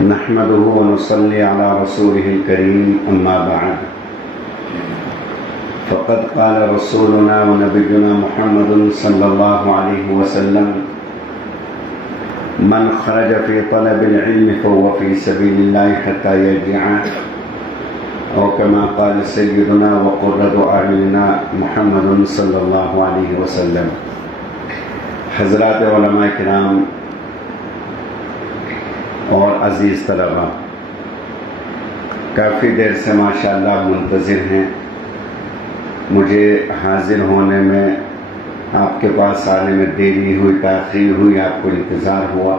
نحمده ونصلي على رسوله الكريم أما بعد فقد قال رسولنا ونبينا محمد صلى الله عليه وسلم من خرج في طلب العلم فهو في سبيل الله حتى يرجع أو كما قال سيدنا وقرة أعيننا محمد صلى الله عليه وسلم. حضرات علماء کرام اور عزیز طلباء، کافی دیر سے ماشاءاللہ منتظر ہیں. مجھے حاضر ہونے میں، آپ کے پاس آنے میں دیری ہوئی، تاخیر ہوئی، آپ کو انتظار ہوا.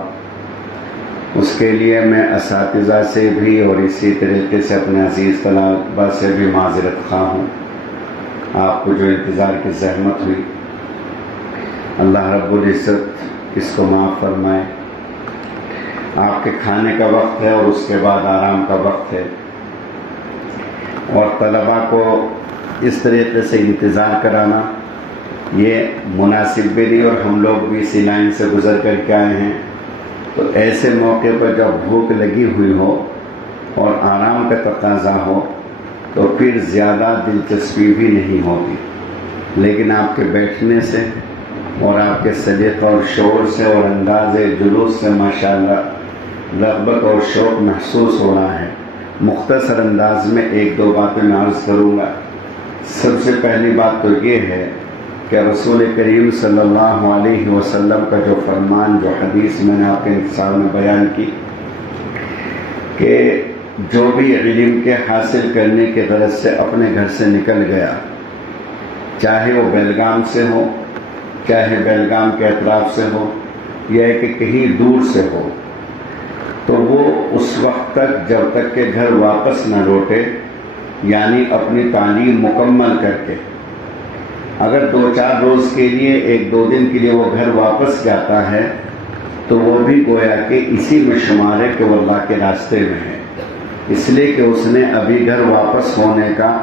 اس کے لیے میں اساتذہ سے بھی اور اسی طریقے سے اپنے عزیز طلباء سے بھی معذرت خواہ ہوں. آپ کو جو انتظار کی زحمت ہوئی، اللہ رب العزت اس کو معاف فرمائے. آپ کے کھانے کا وقت ہے اور اس کے بعد آرام کا وقت ہے، اور طلباء کو اس طریقے سے انتظار کرانا یہ مناسب بھی نہیں، اور ہم لوگ بھی اسی لائن سے گزر کر کے آئے ہیں. تو ایسے موقع پر جب بھوک لگی ہوئی ہو اور آرام کا تقاضا ہو تو پھر زیادہ دلچسپی بھی نہیں ہوتی. لیکن آپ کے بیٹھنے سے اور آپ کے سلیقہ اور شعور سے اور انداز جلوس سے ماشاءاللہ رغبت اور شوق محسوس ہو رہا ہے. مختصر انداز میں ایک دو باتیں میں عرض کروں گا. سب سے پہلی بات تو یہ ہے کہ رسول کریم صلی اللہ علیہ وسلم کا جو فرمان، جو حدیث میں نے آپ کے انتظار میں بیان کی کہ جو بھی علم کے حاصل کرنے کے غرض سے اپنے گھر سے نکل گیا، چاہے وہ بیلگام سے ہو، چاہے بیلگام کے اطراف سے ہو، یا کہ کہیں دور سے ہو، تو وہ اس وقت تک جب تک کہ گھر واپس نہ لوٹے، یعنی اپنی تعلیم مکمل کر کے، اگر 2-4 روز کے لیے، 1-2 دن کے لیے وہ گھر واپس جاتا ہے تو وہ بھی گویا کہ اسی میں شمار ہے کہ وہ اللہ کے راستے میں ہے، اس لیے کہ اس نے ابھی گھر واپس ہونے کا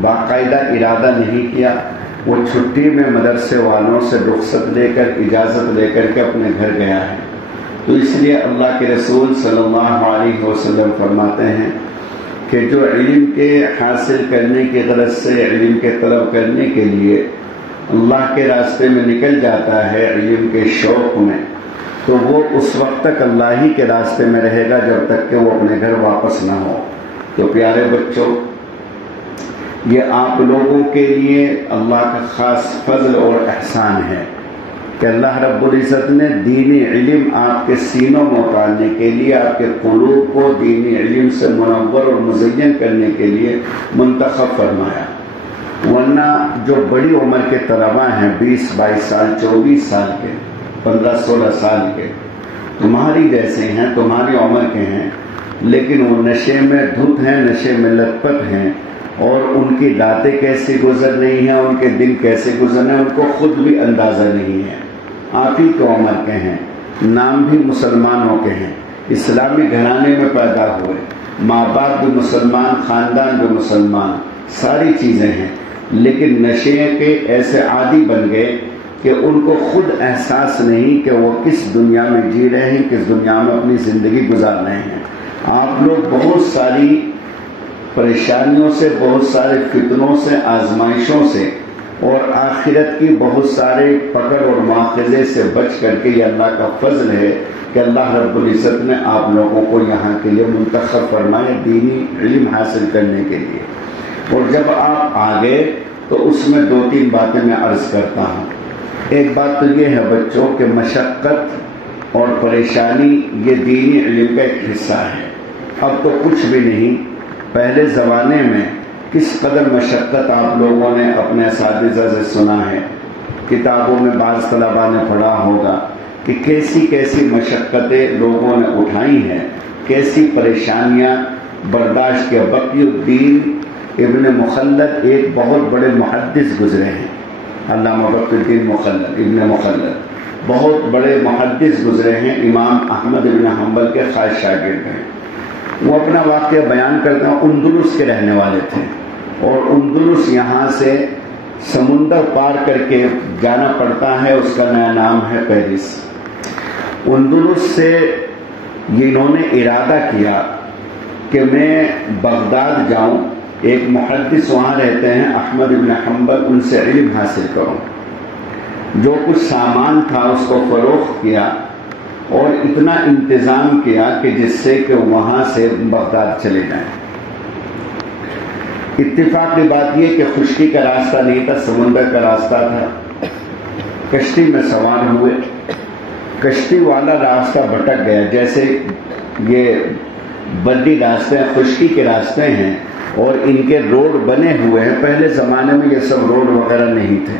باقاعدہ ارادہ نہیں کیا. وہ چھٹی میں مدرسے والوں سے رخصت لے کر، اجازت لے کر کے اپنے گھر گیا ہے. تو اس لیے اللہ کے رسول صلی اللہ علیہ وسلم فرماتے ہیں کہ جو علم کے حاصل کرنے کی غرض سے، علم کے طلب کرنے کے لیے اللہ کے راستے میں نکل جاتا ہے، علم کے شوق میں، تو وہ اس وقت تک اللہ ہی کے راستے میں رہے گا جب تک کہ وہ اپنے گھر واپس نہ ہو. تو پیارے بچوں، یہ آپ لوگوں کے لیے اللہ کا خاص فضل اور احسان ہے کہ اللہ رب العزت نے دینی علم آپ کے سینوں میں اتارنے کے لیے، آپ کے قلوب کو دینی علم سے منور اور مزین کرنے کے لیے منتخب فرمایا. ورنہ جو بڑی عمر کے طلباء ہیں، 20-22 سال، 24 سال کے، 15-16 سال کے، تمہاری جیسے ہیں، تمہاری عمر کے ہیں، لیکن وہ نشے میں دھت ہیں، نشے میں لت پت ہیں، اور ان کی راتیں کیسے گزر رہی ہیں، ان کے دن کیسے گزر رہے ہیں، ان کو خود بھی اندازہ نہیں ہے. آپ ہی کی عمر کے ہیں، نام بھی مسلمانوں کے ہیں، اسلامی گھرانے میں پیدا ہوئے، ماں باپ بھی مسلمان، خاندان بھی مسلمان، ساری چیزیں ہیں، لیکن نشے کے ایسے عادی بن گئے کہ ان کو خود احساس نہیں کہ وہ کس دنیا میں جی رہے ہیں، کس دنیا میں اپنی زندگی گزار رہے ہیں. آپ لوگ بہت ساری پریشانیوں سے، بہت سارے فتنوں سے، آزمائشوں سے، اور آخرت کی بہت سارے پکڑ اور مواخذے سے بچ کر کے، یہ اللہ کا فضل ہے کہ اللہ رب العزت نے آپ لوگوں کو یہاں کے لیے منتخب فرمائے دینی علم حاصل کرنے کے لیے. اور جب آپ آگے تو اس میں 2-3 باتیں میں عرض کرتا ہوں. ایک بات تو یہ ہے بچوں کہ مشقت اور پریشانی یہ دینی علم کا ایک حصہ ہے. اب تو کچھ بھی نہیں، پہلے زمانے میں کس قدر مشقت آپ لوگوں نے اپنے اساتذہ سے سنا ہے، کتابوں میں بعض طلباء نے پڑھا ہوگا کہ کیسی کیسی مشقتیں لوگوں نے اٹھائی ہیں، کیسی پریشانیاں برداشت کیا. بقی الدین ابن مخلد ایک بہت بڑے محدث گزرے ہیں، علامہ بقی الدین مخلد ابن مخلد بہت بڑے محدث گزرے ہیں، امام احمد بن حنبل کے خاص شاگرد ہیں. وہ اپنا واقعہ بیان کرتے ہیں، اندلس کے رہنے والے تھے، اور اندلس یہاں سے سمندر پار کر کے جانا پڑتا ہے، اس کا نیا نام ہے پیرس. اندلس سے یہ انہوں نے ارادہ کیا کہ میں بغداد جاؤں، ایک محدث وہاں رہتے ہیں احمد بن حنبل، ان سے علم حاصل کروں۔ جو کچھ سامان تھا اس کو فروخت کیا اور اتنا انتظام کیا کہ جس سے کہ وہاں سے بغداد چلے جائیں۔ اتفاق کی بات یہ کہ خشکی کا راستہ نہیں تھا، سمندر کا راستہ تھا۔ کشتی میں سوار ہوئے، کشتی والا راستہ بھٹک گیا، جیسے یہ بدی راستے خشکی کے راستے ہیں اور ان کے روڈ بنے ہوئے ہیں۔ پہلے زمانے میں یہ سب روڈ وغیرہ نہیں تھے،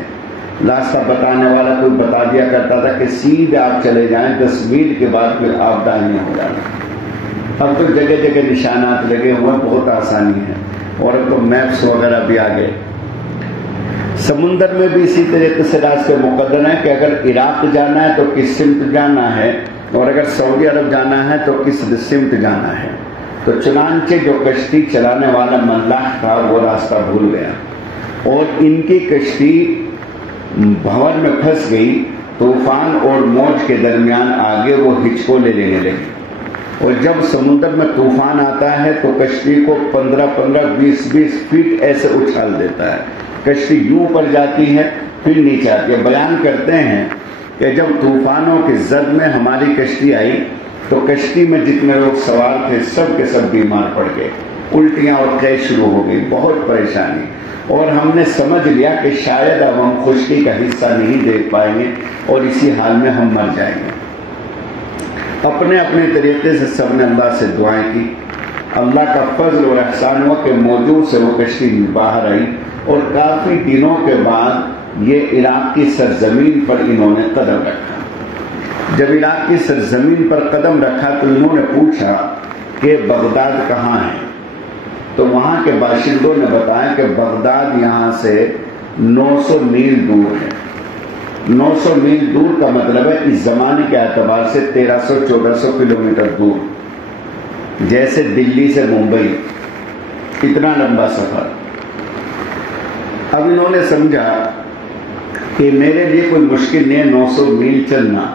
راستہ بتانے والا کوئی بتا دیا کرتا تھا کہ سیدھے آپ چلے جائیں، 10 میل کے بعد پھر آپ دائیں ہو جانا۔ اب تو جگہ جگہ نشانات لگے ہوئے، بہت آسانی ہے، اور اب تو میپس وغیرہ بھی آ گئے۔ سمندر میں بھی اسی طریقے سے راستے مقرر ہیں کہ اگر عراق جانا ہے تو کس سمت جانا ہے، اور اگر سعودی عرب جانا ہے تو کس سمت جانا ہے۔ تو چنانچہ جو کشتی چلانے والا ملاح تھا وہ راستہ بھول گیا اور ان کی کشتی بھنور میں پھنس گئی۔ طوفان اور موج کے درمیان آگے وہ ہچکولے لینے لگی، اور جب سمندر میں طوفان آتا ہے تو کشتی کو 15-15 20-20 فیٹ ایسے اچھال دیتا ہے، کشتی یوں پر جاتی ہے پھر نیچے آتی ہے۔ بیان کرتے ہیں کہ جب طوفانوں کی زد میں ہماری کشتی آئی تو کشتی میں جتنے لوگ سوار تھے سب کے سب بیمار پڑ گئے، الٹیاں اور قے شروع ہو گئی، بہت پریشانی، اور ہم نے سمجھ لیا کہ شاید اب ہم خشکی کا حصہ نہیں دیکھ پائیں گے اور اسی حال میں ہم مر جائیں گے۔ اپنے اپنے طریقے سے سب نے اللہ سے دعائیں کی۔ اللہ کا فضل اور احسان ہوا کہ موجود سے وہ کشتی باہر آئی، اور کافی دنوں کے بعد یہ عراق کی سرزمین پر انہوں نے قدم رکھا۔ جب عراق کی سرزمین پر قدم رکھا تو انہوں نے پوچھا کہ بغداد کہاں ہے، تو وہاں کے باشندوں نے بتایا کہ بغداد یہاں سے 900 میل دور ہے۔ 900 میل دور کا مطلب ہے اس زمانے کے اعتبار سے 1300-1400 کلومیٹر دور، جیسے دلی سے ممبئی، اتنا لمبا سفر۔ اب انہوں نے سمجھا کہ میرے لیے کوئی مشکل نہیں ہے 900 میل چلنا،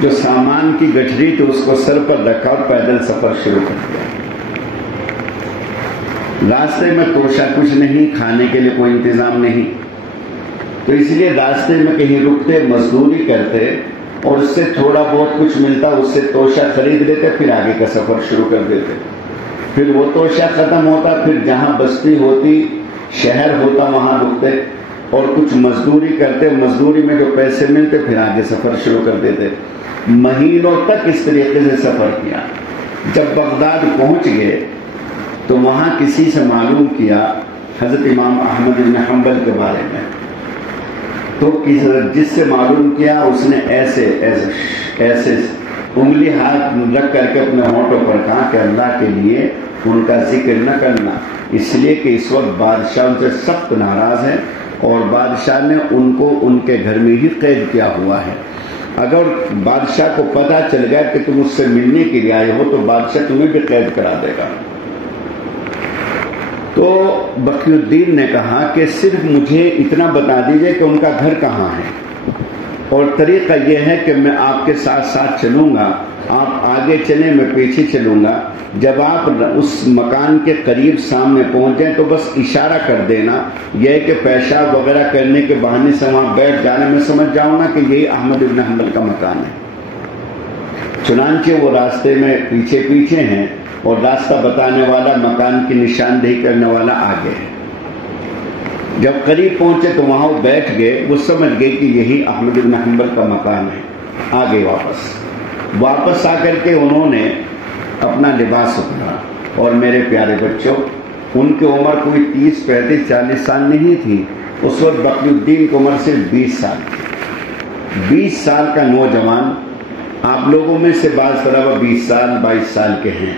جو سامان کی گٹھری تھی اس کو سر پر رکھا اور پیدل سفر شروع کر دیا۔ راستے میں توشہ کچھ نہیں، کھانے کے لیے کوئی انتظام نہیں، تو اس لیے راستے میں کہیں رکتے، مزدوری کرتے اور اس سے تھوڑا بہت کچھ ملتا، اس سے توشہ خرید لیتے، پھر آگے کا سفر شروع کر دیتے۔ پھر وہ توشہ ختم ہوتا، پھر جہاں بستی ہوتی، شہر ہوتا، وہاں رکتے اور کچھ مزدوری کرتے، مزدوری میں جو پیسے ملتے پھر آگے سفر شروع کر دیتے۔ مہینوں تک اس طریقے سے سفر کیا۔ جب بغداد پہنچ گئے تو وہاں کسی سے معلوم کیا حضرت امام احمد بن حنبل کے بارے میں، تو جس سے معلوم کیا اس نے ایسے ایسے انگلی ہاتھ رکھ کر کے اپنے ہونٹوں پر کہا کہ اللہ کے لیے ان کا ذکر نہ کرنا، اس لیے کہ اس وقت بادشاہ ان سے سخت ناراض ہے اور بادشاہ نے ان کو ان کے گھر میں ہی قید کیا ہوا ہے۔ اگر بادشاہ کو پتہ چل گیا کہ تم اس سے ملنے کے لیے آئے ہو تو بادشاہ تمہیں بھی قید کرا دے گا۔ تو بقی الدین نے کہا کہ صرف مجھے اتنا بتا دیجئے کہ ان کا گھر کہاں ہے، اور طریقہ یہ ہے کہ میں آپ کے ساتھ ساتھ چلوں گا، آپ آگے چلیں میں پیچھے چلوں گا، جب آپ اس مکان کے قریب سامنے پہنچ جائیں تو بس اشارہ کر دینا، یہ کہ پیشاب وغیرہ کرنے کے بہانے سے وہاں بیٹھ جانا، میں سمجھ جاؤں گا کہ یہی احمد بن حنبل کا مکان ہے۔ چنانچہ وہ راستے میں پیچھے پیچھے ہیں اور راستہ بتانے والا، مکان کی نشاندہی کرنے والا آگے ہے۔ جب قریب پہنچے تو وہاں وہ بیٹھ گئے، وہ سمجھ گئے کہ یہی احمد بن حنبل کا مکان ہے۔ آگے واپس آ کر کے انہوں نے اپنا لباس اتارا، اور میرے پیارے بچوں ان کی عمر کوئی 30 35 40 سال نہیں تھی، اس وقت بقی الدین کی عمر صرف 20 سال تھی۔ 20 سال کا نوجوان، آپ لوگوں میں سے بعض طلبہ 20 سال 22 سال کے ہیں،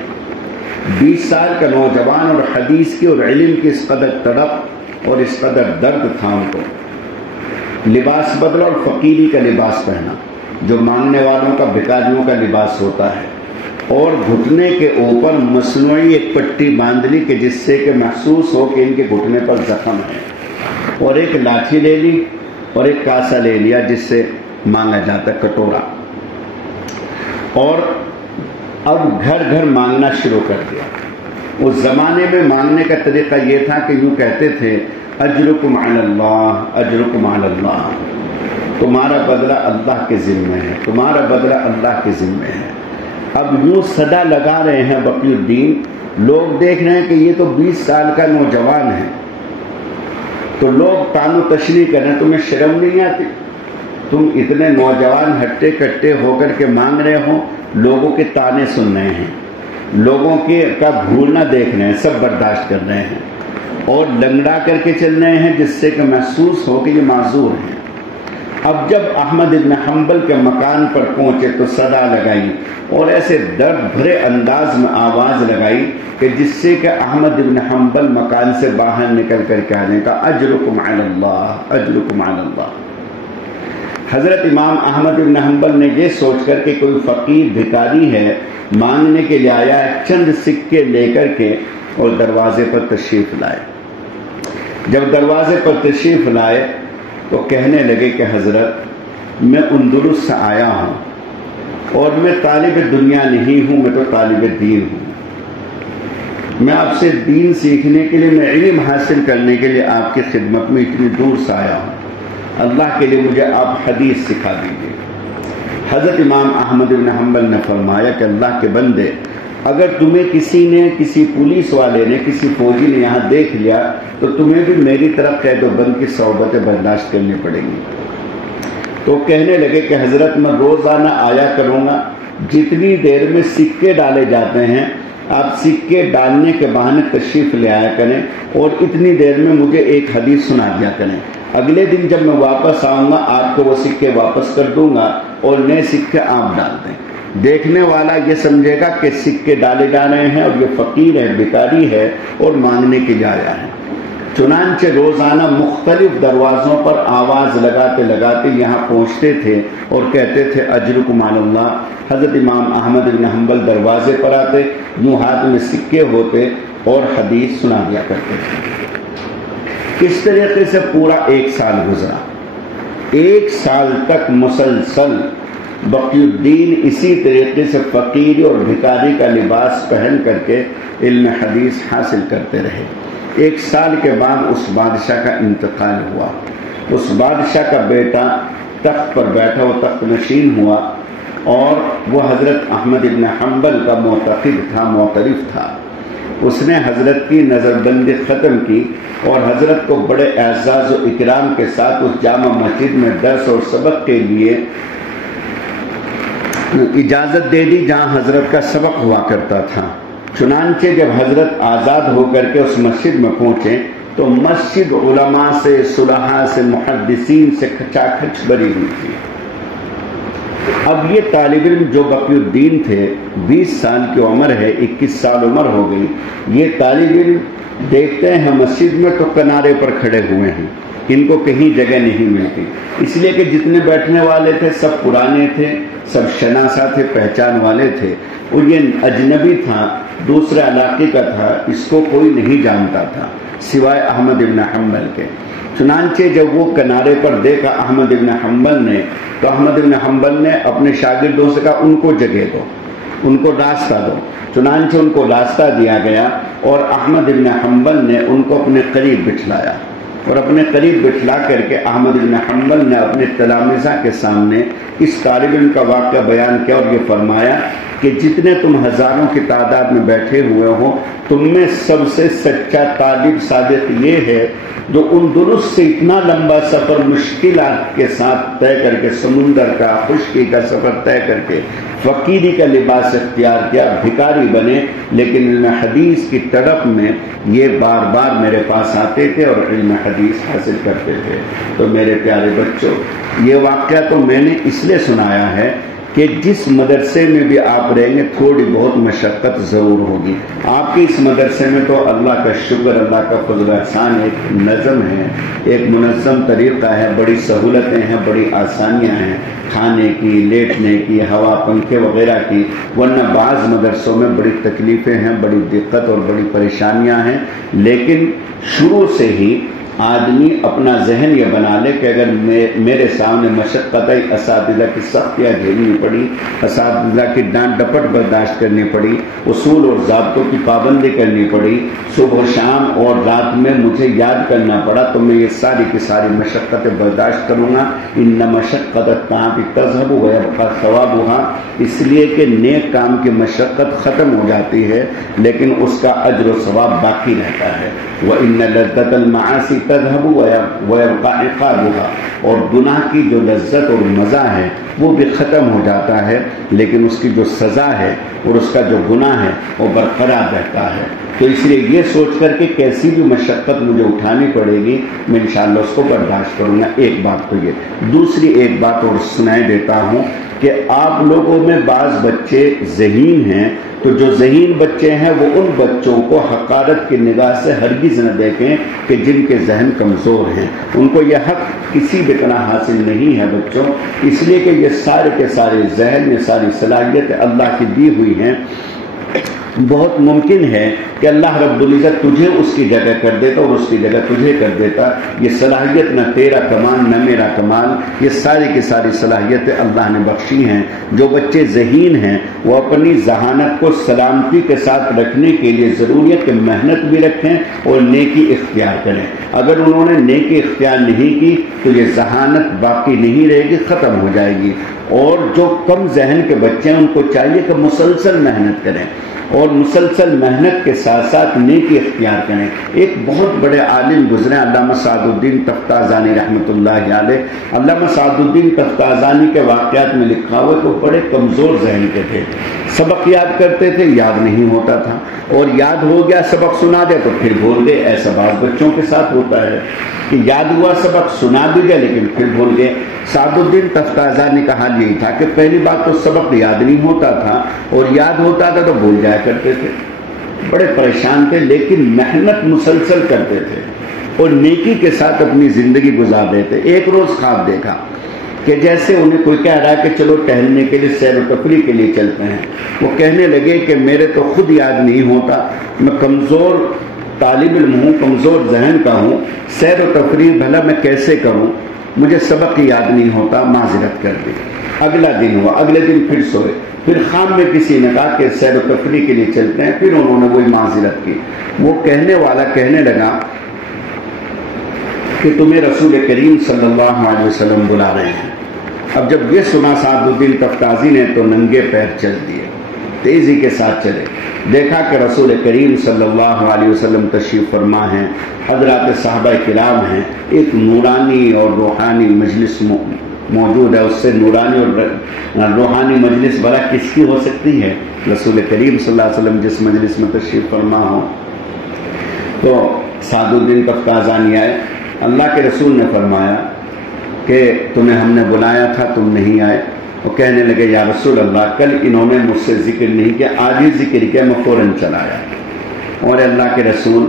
20 سال کا نوجوان، اور حدیث کی اور علم کی اس قدر تڑپ اور اس قدر درد تھا ان کو۔ لباس بدلا اور فقیری کا لباس پہنا، جو مانگنے والوں کا، بھکاریوں کا لباس ہوتا ہے، اور گھٹنے کے اوپر مصنوعی ایک پٹی باندھ لی کہ جس سے کہ محسوس ہو کہ ان کے گھٹنے پر زخم ہے، اور ایک لاٹھی لے لی اور ایک کاسا لے لیا جس سے مانگا جاتا کٹورا، اور اب گھر گھر مانگنا شروع کر دیا۔ اس زمانے میں مانگنے کا طریقہ یہ تھا کہ یوں کہتے تھے اجرکم علی اللہ، اجرکم علی اللہ، تمہارا بدلہ اللہ کے ذمہ ہے، تمہارا بدلہ اللہ کے ذمہ ہے۔ اب یوں صدا لگا رہے ہیں بقی الدین، لوگ دیکھ رہے ہیں کہ یہ تو 20 سال کا نوجوان ہے، تو لوگ تان و تشریح کر رہے ہیں، تمہیں شرم نہیں آتی؟ تم اتنے نوجوان ہٹے کٹے ہو کر کے مانگ رہے ہو، لوگوں کے تانے سن رہے ہیں، لوگوں کے کا بھولنا دیکھ رہے ہیں، سب برداشت کر رہے ہیں اور لنگڑا کر کے چل رہے ہیں، جس سے کہ محسوس ہو کہ یہ معذور ہیں۔ اب جب احمد بن حنبل کے مکان پر پہنچے تو صدا لگائی اور ایسے درد بھرے انداز میں آواز لگائی کہ جس سے کہ احمد بن حنبل مکان سے باہر نکل کر کے آنے کا اجرکم علی اللہ، اجرکم علی اللہ۔ حضرت امام احمد بن حنبل نے یہ سوچ کر کہ کوئی فقیر بھکاری ہے مانگنے کے لیے آیا ہے، چند سکے لے کر کے اور دروازے پر تشریف لائے۔ جب دروازے پر تشریف لائے تو کہنے لگے کہ حضرت میں اندلس سے آیا ہوں اور میں طالب دنیا نہیں ہوں، میں تو طالب دین ہوں۔ میں آپ سے دین سیکھنے کے لیے، میں علم حاصل کرنے کے لیے آپ کی خدمت میں اتنی دور سے آیا ہوں، اللہ کے لیے مجھے آپ حدیث سکھا دیجیے۔ حضرت امام احمد بن حنبل نے فرمایا کہ اللہ کے بندے، اگر تمہیں کسی نے، کسی پولیس والے نے، کسی فوجی نے یہاں دیکھ لیا تو تمہیں بھی میری طرف قید و بند کی صحبتیں برداشت کرنی پڑیں گی۔ تو کہنے لگے کہ حضرت میں روزانہ آیا کروں گا، جتنی دیر میں سکے ڈالے جاتے ہیں آپ سکے ڈالنے کے بہانے تشریف لے آیا کریں اور اتنی دیر میں مجھے ایک حدیث سنا دیا کریں، اگلے دن جب میں واپس آؤں گا آپ کو وہ سکے واپس کر دوں گا اور نئے سکے آپ ڈال دیں۔ دیکھنے والا یہ سمجھے گا کہ سکے ڈالے جا رہے ہیں اور یہ فقیر ہے، بھکاری ہے اور مانگنے کے لیے آیا ہے۔ چنانچہ روزانہ مختلف دروازوں پر آواز لگاتے لگاتے یہاں پہنچتے تھے اور کہتے تھے اجرکم علی اللہ۔ حضرت امام احمد بن حنبل دروازے پر آتے، یوں ہاتھ میں سکے ہوتے اور حدیث سنا دیا کرتے تھے۔ اس طریقے سے پورا 1 سال گزرا۔ 1 سال تک مسلسل بقی الدین اسی طریقے سے فقیری اور بھکاری کا لباس پہن کر کے علم حدیث حاصل کرتے رہے۔ 1 سال کے بعد اس بادشاہ کا انتقال ہوا۔ اس بادشاہ کا بیٹا تخت پر بیٹھا، وہ تخت نشین ہوا اور وہ حضرت احمد بن حنبل کا معتقد تھا، معترف تھا۔ اس نے حضرت کی نظر بندی ختم کی اور حضرت کو بڑے اعزاز و اکرام کے ساتھ اس جامع مسجد میں درس اور سبق کے لیے اجازت دے دی جہاں حضرت کا سبق ہوا کرتا تھا۔ چنانچہ جب حضرت آزاد ہو کر کے اس مسجد میں پہنچے تو مسجد علماء سے، صلحاء سے، محدثین سے کھچا کھچ بھری ہوئی تھی۔ اب یہ طالب علم جو بقی الدین تھے، 20 سال کی عمر ہے، 21 سال عمر ہو گئی، یہ طالب علم دیکھتے ہیں مسجد میں تو کنارے پر کھڑے ہوئے ہیں، ان کو کہیں جگہ نہیں ملتی، اس لیے کہ جتنے بیٹھنے والے تھے سب پرانے تھے، سب شناسا تھے، پہچان والے تھے، اور یہ اجنبی تھا، دوسرے علاقے کا تھا، اس کو کوئی نہیں جانتا تھا سوائے احمد بن حنبل کے۔ چنانچہ جب وہ کنارے پر دیکھا احمد بن حنبل نے تو احمد بن حنبل نے اپنے شاگردوں سے کہا ان کو جگہ دو، ان کو راستہ دو۔ چنانچہ ان کو راستہ دیا گیا اور احمد بن حنبل نے ان کو اپنے قریب بٹھلایا اور اپنے قریب بٹھلا کر کے احمد بن حنبل نے اپنے تلامذہ کے سامنے اس طالب علم کا واقعہ بیان کیا اور یہ فرمایا کہ جتنے تم ہزاروں کی تعداد میں بیٹھے ہوئے ہو، تم میں سب سے سچا طالب صادق یہ ہے جو اندلس سے اتنا لمبا سفر مشکلات کے ساتھ طے کر کے، سمندر کا، خشکی کا سفر طے کر کے فقیری کا لباس اختیار کیا، بھکاری بنے، لیکن علم حدیث کی تڑپ میں یہ بار بار میرے پاس آتے تھے اور علم حدیث حاصل کرتے تھے۔ تو میرے پیارے بچوں، یہ واقعہ تو میں نے اس لیے سنایا ہے کہ جس مدرسے میں بھی آپ رہیں گے تھوڑی بہت مشقت ضرور ہوگی۔ آپ کے اس مدرسے میں تو اللہ کا شکر، اللہ کا فضل احسان، ایک نظم ہے، ایک منظم طریقہ ہے، بڑی سہولتیں ہیں، بڑی آسانیاں ہیں، کھانے کی، لیٹنے کی، ہوا پنکھے وغیرہ کی، ورنہ بعض مدرسوں میں بڑی تکلیفیں ہیں، بڑی دقت اور بڑی پریشانیاں ہیں۔ لیکن شروع سے ہی آدمی اپنا ذہن یہ بنا لے کہ اگر میرے سامنے مشقت اساتذہ کی سختیاں جھیلنی پڑی، اساتذہ کی ڈانٹ ڈپٹ برداشت کرنی پڑی، اصول اور ضابطوں کی پابندی کرنی پڑی، صبح و شام اور رات میں مجھے یاد کرنا پڑا، تو میں یہ ساری کی ساری مشقتیں برداشت کروں گا۔ ان مشقت الطاعۃ تذهب ويبقى ثوابها، اس لیے کہ نیک کام کی مشقت ختم ہو جاتی ہے لیکن اس کا اجر و ثواب باقی رہتا ہے۔ وَإِنَّ لَذَّةَ الْمَعَاصِي تَذْهَبُ وَيَبْقَى عِقَابُهَا، اور گناہ کی جو لذت اور مزہ ہے وہ بھی ختم ہو جاتا ہے لیکن اس کی جو سزا ہے اور اس کا جو گناہ ہے وہ برقرار رہتا ہے۔ تو اس لیے یہ سوچ کر کہ کیسی بھی مشقت مجھے اٹھانی پڑے گی میں انشاءاللہ اس کو برداشت کروں گا۔ ایک بات تو یہ، دوسری ایک بات اور سنائے دیتا ہوں کہ آپ لوگوں میں بعض بچے ذہین ہیں، تو جو ذہین بچے ہیں وہ ان بچوں کو حقارت کی نگاہ سے ہرگز نہ دیکھیں کہ جن کے ذہن کمزور ہیں، ان کو یہ حق کسی بھی طرح حاصل نہیں ہے بچوں، اس لیے کہ یہ سارے کے سارے ذہن، یہ ساری صلاحیتیں اللہ کی دی ہوئی ہیں۔ بہت ممکن ہے کہ اللہ رب العزت تجھے اس کی جگہ کر دیتا اور اس کی جگہ تجھے کر دیتا، یہ صلاحیت نہ تیرا کمال نہ میرا کمال، یہ ساری کی ساری صلاحیتیں اللہ نے بخشی ہیں۔ جو بچے ذہین ہیں وہ اپنی ذہانت کو سلامتی کے ساتھ رکھنے کے لیے ضروری ہے کہ محنت بھی رکھیں اور نیکی اختیار کریں۔ اگر انہوں نے نیکی اختیار نہیں کی تو یہ ذہانت باقی نہیں رہے گی، ختم ہو جائے گی۔ اور جو کم ذہن کے بچے ہیں ان کو چاہیے کہ مسلسل محنت کریں اور مسلسل محنت کے ساتھ ساتھ نیکی اختیار کریں۔ ایک بہت بڑے عالم گزرے علامہ سعد الدین تفتازانی رحمۃ اللہ علیہ۔ علامہ سعد الدین تفتازانی کے واقعات میں لکھا ہوا کہ وہ بڑے کمزور ذہن کے تھے، سبق یاد کرتے تھے یاد نہیں ہوتا تھا، اور یاد ہو گیا سبق سنا دیا تو پھر بھول گئے۔ ایسا بعض بچوں کے ساتھ ہوتا ہے کہ یاد ہوا سبق سنا بھی گیا لیکن پھر بھول گئے۔ سعد الدین تفتازانی کا حال یہی تھا کہ پہلی بات تو سبق یاد نہیں ہوتا تھا اور یاد ہوتا تھا تو بھول جایا کرتے تھے، بڑے پریشان تھے، لیکن محنت مسلسل کرتے تھے اور نیکی کے ساتھ اپنی زندگی گزار رہے تھے۔ ایک روز خواب دیکھا کہ جیسے انہیں کوئی کہہ رہا ہے کہ چلو ٹہلنے کے لیے سیر و تفریح کے لیے چلتے ہیں۔ وہ کہنے لگے کہ میرے تو خود یاد نہیں ہوتا، میں کمزور طالب علم ہوں، کمزور ذہن کا ہوں، سیر و تفریح بھلا میں کیسے کروں، مجھے سبق یاد نہیں ہوتا، معذرت کر دی۔ اگلا دن ہوا، اگلے دن پھر سوئے، پھر خواب میں کسی نے کہا کہ سیر و تفریح کے لیے چلتے ہیں، پھر انہوں نے وہی معذرت کی۔ وہ کہنے والا کہنے لگا کہ تمہیں رسول کریم صلی اللہ علیہ وسلم بلا رہے ہیں۔ اب جب یہ سنا سعد الدین تفتازی نے تو ننگے پیر چل دیے، تیزی کے ساتھ چلے، دیکھا کہ رسول کریم صلی اللہ علیہ وسلم تشریف فرما ہیں، حضرات صحابہ کرام ہیں، ایک نورانی اور روحانی مجلس موجود ہے، اس سے نورانی اور روحانی مجلس بڑا کس کی ہو سکتی ہے؟ رسول کریم صلی اللہ علیہ وسلم جس مجلس میں تشریف فرما ہو۔ تو سعد الدین تفتازانی آئے، اللہ کے رسول نے فرمایا کہ تمہیں ہم نے بلایا تھا تم نہیں آئے۔ وہ کہنے لگے یا رسول اللہ کل انہوں نے مجھ سے ذکر نہیں کیا، آج ہی ذکر کیا، میں فوراً چلا آیا۔ اور اللہ کے رسول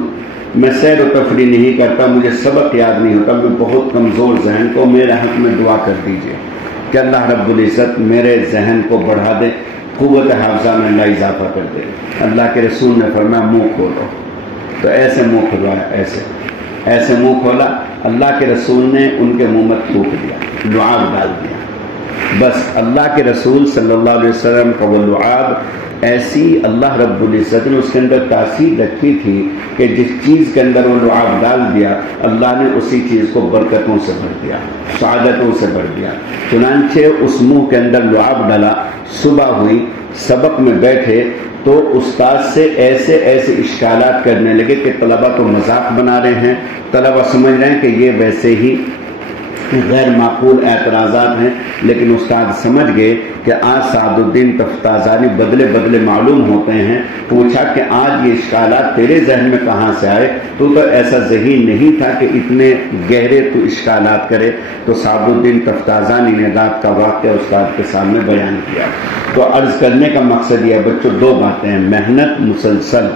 میں سیر و تفریح نہیں کرتا، مجھے سبق یاد نہیں ہوتا، میں بہت کمزور ذہن کو، میرے حق میں دعا کر دیجئے کہ اللہ رب العزت میرے ذہن کو بڑھا دے، قوت حافظہ میں اللہ اضافہ کر دے۔ اللہ کے رسول نے فرمایا منہ کھولو، تو ایسے منہ کھلوایا، ایسے منہ کھولا، اللہ کے رسول نے ان کے منہ میں تھوک دیا، لعاب ڈال دیا۔ بس اللہ کے رسول صلی اللہ علیہ وسلم کا وہ لعاب ایسی اللہ رب العزت نے اس کے اندر تاثیر رکھی تھی کہ جس چیز کے اندر وہ لعاب ڈال دیا اللہ نے اسی چیز کو برکتوں سے بھر دیا، سعادتوں سے بھر دیا۔ چنانچہ اس منہ کے اندر لعاب ڈالا، صبح ہوئی، سبق میں بیٹھے تو استاد سے ایسے ایسے اشکالات کرنے لگے کہ طلبہ تو مذاق بنا رہے ہیں، طلبہ سمجھ رہے ہیں کہ یہ ویسے ہی غیر معقول اعتراضات ہیں، لیکن استاد سمجھ گئے کہ آج سعد الدین تفتازانی بدلے بدلے معلوم ہوتے ہیں۔ پوچھا کہ آج یہ اشکالات تیرے ذہن میں کہاں سے آئے، تو ایسا ذہین نہیں تھا کہ اتنے گہرے تو اشکالات کرے۔ تو سعد الدین تفتازانی نے رات کا واقعہ استاد کے سامنے بیان کیا۔ تو عرض کرنے کا مقصد یہ ہے بچوں، دو باتیں ہیں، محنت مسلسل،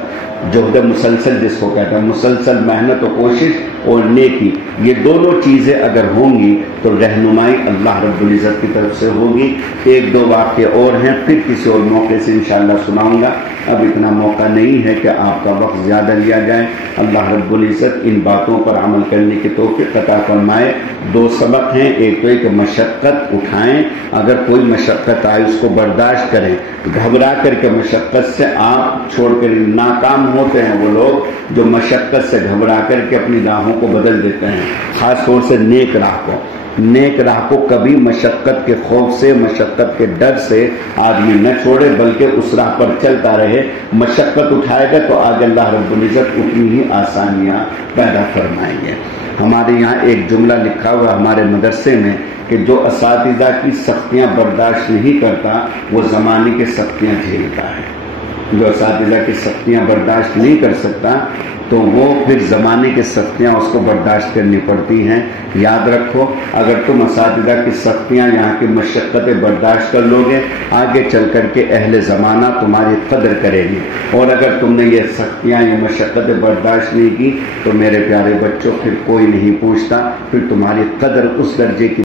جہد مسلسل جس کو کہتا ہے، مسلسل محنت و کوشش اور نیکی، یہ دونوں چیزیں اگر ہوں گی تو رہنمائی اللہ رب العزت کی طرف سے ہوگی۔ ایک دو واقعے اور ہیں، پھر کسی اور موقع سے انشاءاللہ سناؤں گا، اب اتنا موقع نہیں ہے کہ آپ کا وقت زیادہ لیا جائے۔ اللہ رب العزت ان باتوں پر عمل کرنے کی توفیق عطا فرمائے۔ دو سبق ہیں، ایک تو کہ مشقت اٹھائیں، اگر کوئی مشقت آئے اس کو برداشت کریں، گھبرا کر کے مشقت سے آپ چھوڑ کر ناکام ہوتے ہیں وہ لوگ جو مشقت سے گھبرا کر کے اپنی راہوں کو بدل دیتے ہیں، خاص طور سے نیک راہ کو کبھی مشقت کے خوف سے، مشقت کے ڈر سے آدمی نہ چھوڑے، بلکہ اس راہ پر چلتا رہے۔ مشقت اٹھائے گا تو آگے اللہ رب العزت اتنی ہی آسانیاں پیدا فرمائیں گے۔ ہمارے یہاں ایک جملہ لکھا ہوا ہمارے مدرسے میں کہ جو اساتذہ کی سختیاں برداشت نہیں کرتا وہ زمانے کی سختیاں جھیلتا ہے۔ جو اساتذہ کی سختیاں برداشت نہیں کر سکتا تو وہ پھر زمانے کی سختیاں اس کو برداشت کرنی پڑتی ہیں۔ یاد رکھو، اگر تم اساتذہ کی سختیاں، یہاں کی مشقتیں برداشت کر لو گے، آگے چل کر کے اہل زمانہ تمہاری قدر کرے گی، اور اگر تم نے یہ سختیاں، یہ مشقتیں برداشت نہیں کی تو میرے پیارے بچوں پھر کوئی نہیں پوچھتا، پھر تمہاری قدر اس درجے کی